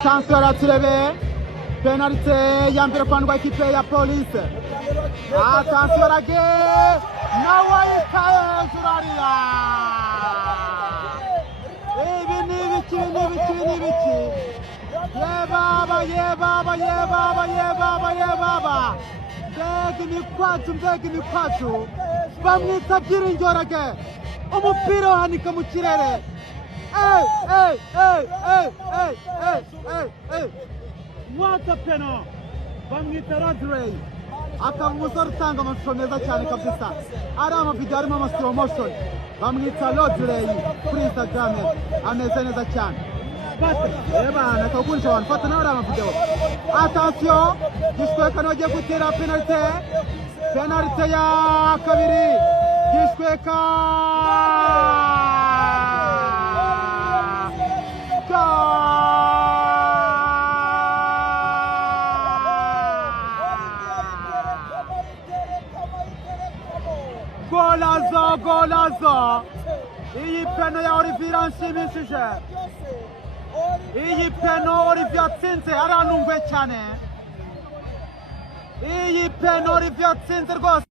Chancellor Aturebe, penalty yambere kwandwa ikipe ya Police. Attention again, nawe ikaye juraria. Ibi ni biki. Ye baba. Mbega imikwacu. Bamwita Byiringiro umupira uhanika mu kirere. Hey! What a penalty! Bamwita Rodri. Akaba umusore utanga amashusho meza cyane kabisa. Ari amavideo arimo ama slow motion. Bamwita Rodri kuri Instagram. Ameze neza cyane. Eba nakagurisha abantu fata nawe amavideo. Attention! Gishweka nogiye gutera penalty. Penalty ya kabiri. Gishweka Golazo! Iyi peno ya Olivier anshimishije. Iyi peno Olivier atsinze aranungwe cyane. Iyi peno Olivier atsinze rwose.